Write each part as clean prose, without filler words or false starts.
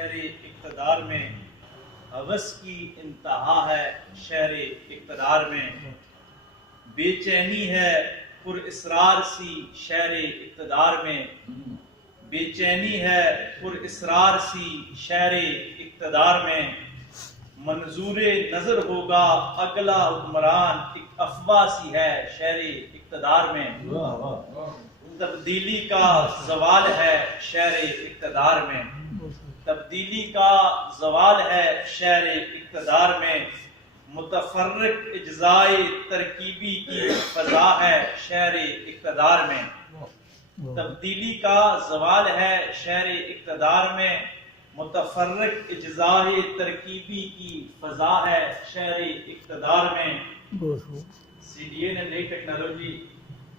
شہر اقتدار میں، ہوس کی انتہا ہے شہر اقتدار میں، بے چینی ہے پر اسرار سی شہر اقتدار میں، بے چینی ہے پر اسرار سی شہر اقتدار میں، منظور نظر ہوگا اگلا حکمران ایک افواہ سی ہے شہر اقتدار میں، تبدیلی کا زوال ہے شہر اقتدار میں، تبدیلی کا زوال ہے شہر اقتدار میں، متفرق اجزائے ترکیبی کی فضا ہے شہر اقتدار میں، تبدیلی کا زوال ہے شہر اقتدار میں، متفرق اجزائے ترکیبی کی فضا ہے شہر اقتدار میں۔ سی ڈی اے نے نئی ٹیکنالوجی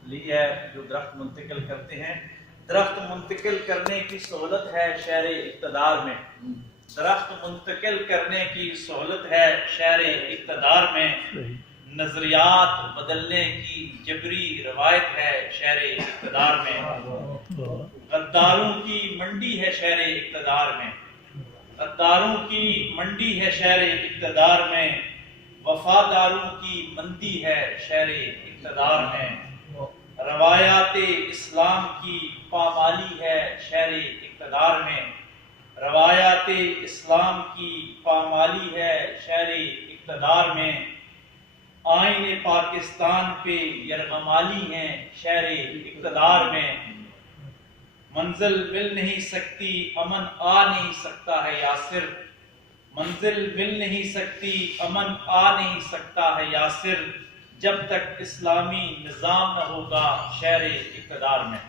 لی ہے جو درخت منتقل کرتے ہیں، درخت منتقل کرنے کی سہولت ہے شہر اقتدار میں، درخت منتقل کرنے کی سہولت ہے شہر اقتدار میں، نظریات بدلنے کی جبری روایت ہے شہر اقتدار میں، غداروں کی منڈی ہے شہر اقتدار میں، غداروں کی منڈی ہے شہر اقتدار میں، وفاداروں کی مندی ہے شہر اقتدار میں، روایات اسلام کی پامالی ہے شہر اقتدار میں، روایات اسلام کی پامالی ہے شہر اقتدار میں، آئین پاکستان پہ یرغمالی ہیں شہر اقتدار میں، منزل مل نہیں سکتی امن آ نہیں سکتا ہے یاسر، منزل مل نہیں سکتی امن آ نہیں سکتا ہے یاسر، جب تک اسلامی نظام نہ ہوگا شہر اقتدار میں۔